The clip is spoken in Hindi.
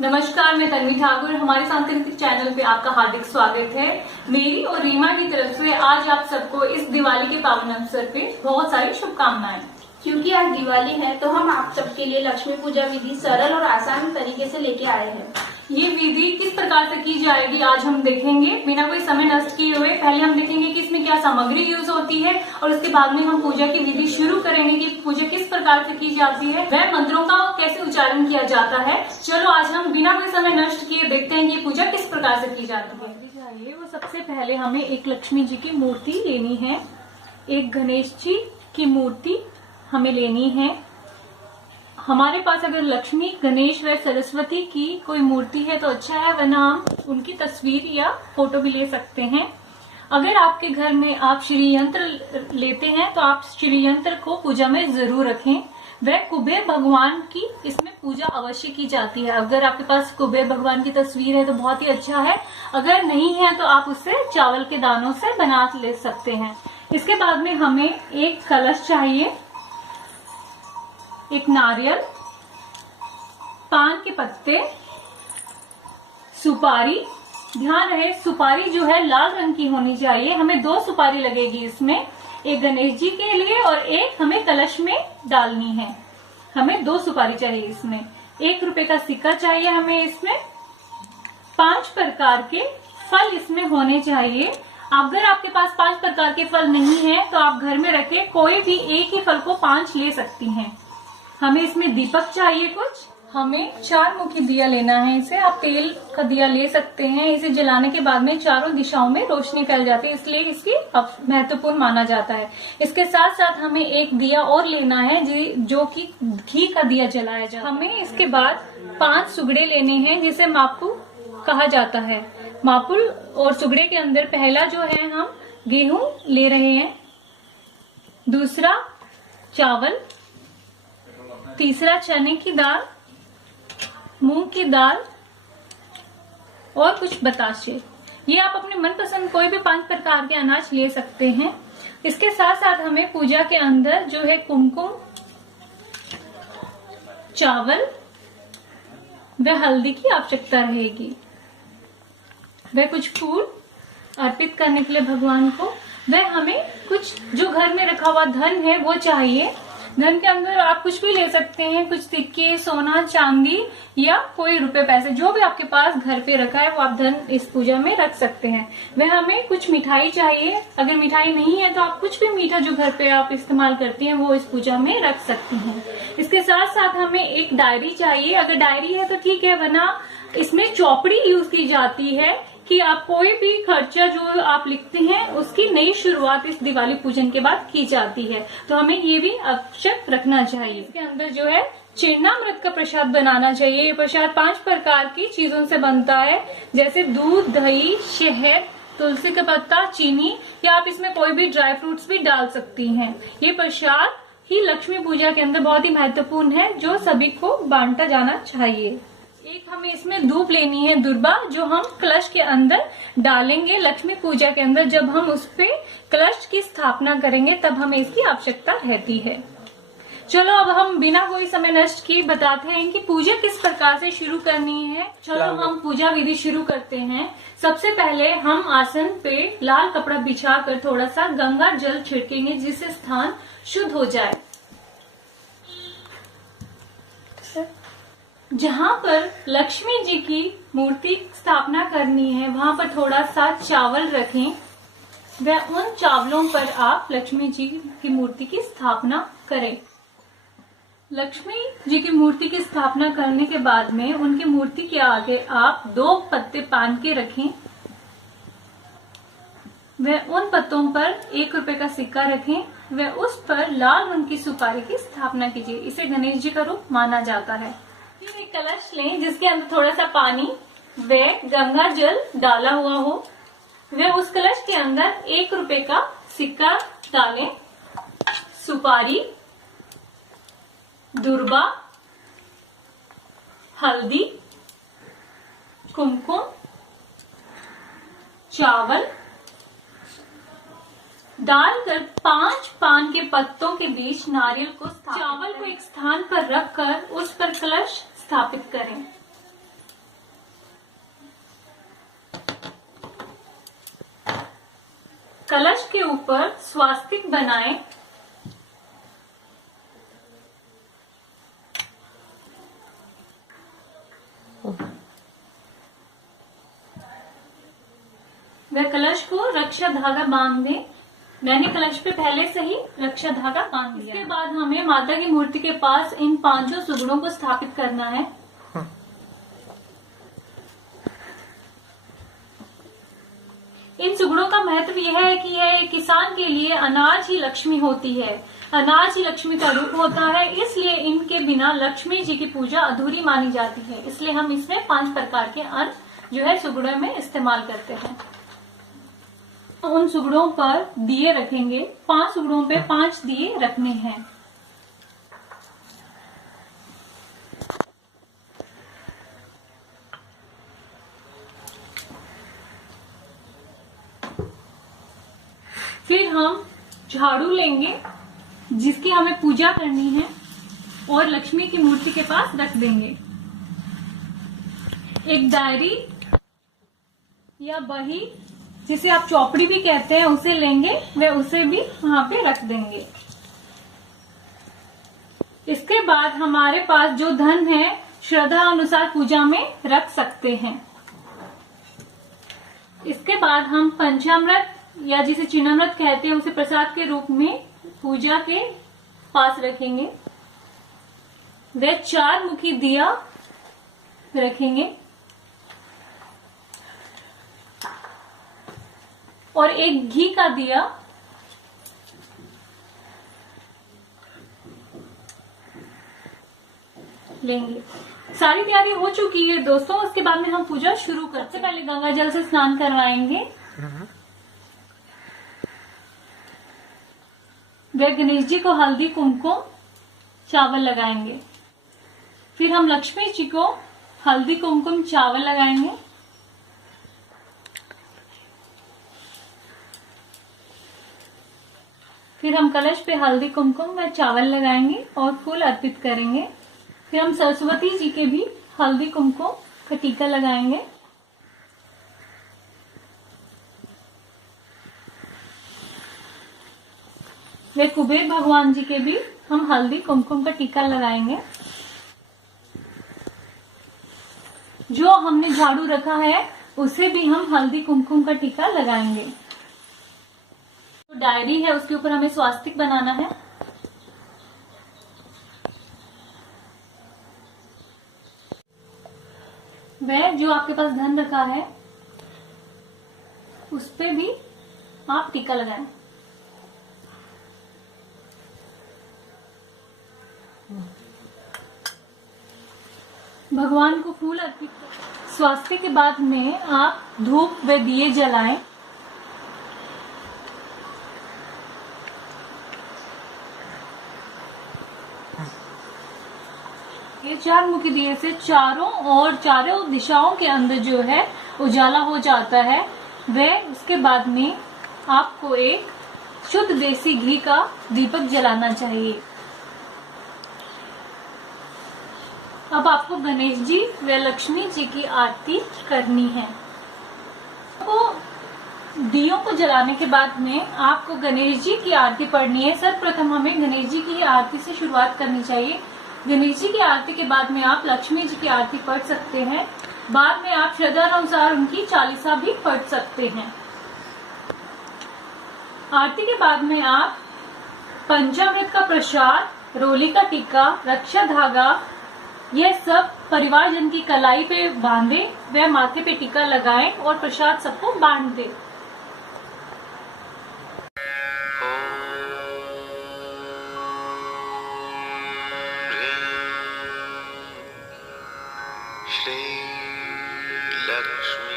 नमस्कार, मैं तन्वी ठाकुर। हमारे सांस्कृतिक चैनल पे आपका हार्दिक स्वागत है। मेरी और रीमा की तरफ से आज आप सबको इस दिवाली के पावन अवसर पे बहुत सारी शुभकामनाएं। क्योंकि आज दिवाली है तो हम आप सबके लिए लक्ष्मी पूजा विधि सरल और आसान तरीके से लेके आए हैं। ये विधि किस प्रकार से की जाएगी आज हम देखेंगे, बिना कोई समय नष्ट किए हुए। पहले हम देखेंगे कि इसमें क्या सामग्री यूज होती है और उसके बाद में हम पूजा की विधि शुरू करेंगे कि पूजा किस प्रकार से की जाती है, वह मंत्रों का कैसे उच्चारण किया जाता है। चलो आज हम बिना कोई समय नष्ट किए देखते हैं कि पूजा किस प्रकार से की जाती है। वो सबसे पहले हमें एक लक्ष्मी जी की मूर्ति लेनी है, एक गणेश जी की मूर्ति हमें लेनी है। हमारे पास अगर लक्ष्मी, गणेश व सरस्वती की कोई मूर्ति है तो अच्छा है, वरना हम उनकी तस्वीर या फोटो भी ले सकते हैं। अगर आपके घर में आप श्री यंत्र लेते हैं तो आप श्री यंत्र को पूजा में जरूर रखें। वह कुबेर भगवान की इसमें पूजा अवश्य की जाती है। अगर आपके पास कुबेर भगवान की तस्वीर है तो बहुत ही अच्छा है, अगर नहीं है तो आप उससे चावल के दानों से बना ले सकते हैं। इसके बाद में हमें एक कलश चाहिए, एक नारियल, पान के पत्ते, सुपारी। ध्यान रहे सुपारी जो है लाल रंग की होनी चाहिए। हमें 2 सुपारी लगेगी इसमें, एक गणेश जी के लिए और एक हमें कलश में डालनी है। हमें 2 सुपारी चाहिए इसमें। 1 रुपए का सिक्का चाहिए हमें इसमें। 5 प्रकार के फल इसमें होने चाहिए। अगर आपके पास 5 प्रकार के फल नहीं है तो आप घर में रखे कोई भी एक ही फल को 5 ले सकती हैं। हमें इसमें दीपक चाहिए कुछ। हमें 4 मुखी दिया लेना है। इसे आप तेल का दिया ले सकते हैं। इसे जलाने के बाद में चारों दिशाओं में रोशनी फैल जाती है, इसलिए इसकी महत्वपूर्ण माना जाता है। इसके साथ साथ हमें एक दिया और लेना है जो कि घी का दिया जलाया जाता है। हमें इसके बाद 5 सुगड़े लेने हैं जिसे मापू कहा जाता है। मापुल और सुगड़े के अंदर पहला जो है हम गेहूं ले रहे हैं, दूसरा चावल, तीसरा चने की दाल, मूंग की दाल और कुछ बताशे। ये आप अपने मनपसंद कोई भी 5 प्रकार के अनाज ले सकते हैं। इसके साथ साथ हमें पूजा के अंदर जो है कुमकुम, चावल व हल्दी की आवश्यकता रहेगी। वह कुछ फूल अर्पित करने के लिए भगवान को। वह हमें कुछ जो घर में रखा हुआ धन है वो चाहिए। धन के अंदर आप कुछ भी ले सकते हैं, कुछ सिक्के, सोना, चांदी या कोई रुपए पैसे, जो भी आपके पास घर पे रखा है वो आप धन इस पूजा में रख सकते हैं। वह हमें कुछ मिठाई चाहिए। अगर मिठाई नहीं है तो आप कुछ भी मीठा जो घर पे आप इस्तेमाल करती हैं वो इस पूजा में रख सकती हैं। इसके साथ साथ हमें एक डायरी चाहिए। अगर डायरी है तो ठीक है, वरना इसमें चौपड़ी यूज की जाती है कि आप कोई भी खर्चा जो आप लिखते हैं उसकी नई शुरुआत इस दिवाली पूजन के बाद की जाती है, तो हमें ये भी आवश्यक रखना चाहिए। इसके अंदर जो है चिरनामृत का प्रसाद बनाना चाहिए। ये प्रसाद 5 प्रकार की चीजों से बनता है, जैसे दूध, दही, शहद, तुलसी का पत्ता, चीनी, या आप इसमें कोई भी ड्राई फ्रूट्स भी डाल सकती हैं। ये प्रसाद ही लक्ष्मी पूजा के अंदर बहुत ही महत्वपूर्ण है, जो सभी को बांटा जाना चाहिए। एक हमें इसमें धूप लेनी है, दुर्बा, जो हम कलश के अंदर डालेंगे लक्ष्मी पूजा के अंदर। जब हम उस पे कलश की स्थापना करेंगे तब हमें इसकी आवश्यकता रहती है। चलो अब हम बिना कोई समय नष्ट किए बताते हैं कि पूजा किस प्रकार से शुरू करनी है। चलो हम पूजा विधि शुरू करते हैं। सबसे पहले हम आसन पे लाल कपड़ा बिछाकर थोड़ा सा गंगा जल छिड़केंगे, जिससे स्थान शुद्ध हो जाए। जहाँ पर लक्ष्मी जी की मूर्ति स्थापना करनी है वहाँ पर थोड़ा सा चावल रखें। वह उन चावलों पर आप लक्ष्मी जी की मूर्ति की स्थापना करें। लक्ष्मी जी की मूर्ति की स्थापना करने के बाद में उनकी मूर्ति के आगे आप 2 पत्ते पान के रखें। वह उन पत्तों पर 1 रुपए का सिक्का रखें। वह उस पर लाल रंग की सुपारी की स्थापना कीजिए। इसे गणेश जी का रूप माना जाता है। फिर एक कलश लें जिसके अंदर थोड़ा सा पानी व गंगा जल डाला हुआ हो। वे उस कलश के अंदर 1 रुपए का सिक्का डालें। सुपारी, दुर्बा, हल्दी, कुमकुम, चावल डालकर 5 पान के पत्तों के बीच नारियल को चावल को एक स्थान पर रखकर उस पर कलश स्थापित करें। कलश के ऊपर स्वास्तिक बनाएं। वह कलश को रक्षा धागा बांध दें। मैंने कलश पे पहले से ही रक्षा धागा बांध दिया। इसके बाद हमें माता की मूर्ति के पास इन 5 सुगड़ों को स्थापित करना है। इन सुगड़ों का महत्व यह है कि यह एक किसान के लिए अनाज ही लक्ष्मी होती है। अनाज ही लक्ष्मी का रूप होता है, इसलिए इनके बिना लक्ष्मी जी की पूजा अधूरी मानी जाती है। इसलिए हम इसमें 5 प्रकार के अन्न जो है सुगड़ों में इस्तेमाल करते हैं। उन सुगड़ों पर दिए रखेंगे। 5 सुगड़ों पे 5 दिए रखने हैं। फिर हम झाड़ू लेंगे जिसकी हमें पूजा करनी है और लक्ष्मी की मूर्ति के पास रख देंगे। एक डायरी या बही जिसे आप चौपड़ी भी कहते हैं उसे लेंगे, वे उसे भी वहां पे रख देंगे। इसके बाद हमारे पास जो धन है श्रद्धा अनुसार पूजा में रख सकते हैं। इसके बाद हम पंचामृत या जिसे चिन्नामृत कहते हैं उसे प्रसाद के रूप में पूजा के पास रखेंगे। वे 4 मुखी दिया रखेंगे और एक घी का दिया लेंगे। सारी तैयारी हो चुकी है दोस्तों। उसके बाद में हम पूजा शुरू करते हैं। सबसे पहले गंगा जल से स्नान करवाएंगे। वे गणेश जी को हल्दी कुमकुम चावल लगाएंगे। फिर हम लक्ष्मी जी को हल्दी कुमकुम चावल लगाएंगे। फिर हम कलश पे हल्दी कुमकुम व चावल लगाएंगे और फूल अर्पित करेंगे। फिर हम सरस्वती जी के भी हल्दी कुमकुम का टीका लगाएंगे। वे कुबेर भगवान जी के भी हम हल्दी कुमकुम का टीका लगाएंगे। जो हमने झाड़ू रखा है उसे भी हम हल्दी कुमकुम का टीका लगाएंगे। जो डायरी है उसके ऊपर हमें स्वास्तिक बनाना है। वह जो आपके पास धन रखा है उस पे भी आप टीका लगाएं। भगवान को फूल अर्पित करें। स्वास्तिक के बाद में आप धूप व दिए जलाएं। ये 4 मुखी दिए से चारों दिशाओं के अंदर जो है उजाला हो जाता है। वह उसके बाद में आपको एक शुद्ध देसी घी का दीपक जलाना चाहिए। अब आपको गणेश जी व लक्ष्मी जी की आरती करनी है। तो दियों को जलाने के बाद में आपको गणेश जी की आरती पढ़नी है। सर्वप्रथम हमें गणेश जी की आरती से शुरुआत करनी चाहिए। गणेश जी की आरती के बाद में आप लक्ष्मी जी की आरती पढ़ सकते हैं। बाद में आप श्रद्धा अनुसार उनकी चालीसा भी पढ़ सकते हैं। आरती के बाद में आप पंचामृत का प्रसाद, रोली का टीका, रक्षा धागा, यह सब परिवारजन की कलाई पे बांधे व माथे पे टीका लगाएं और प्रसाद सबको बांट दें। श्री लक्ष्मी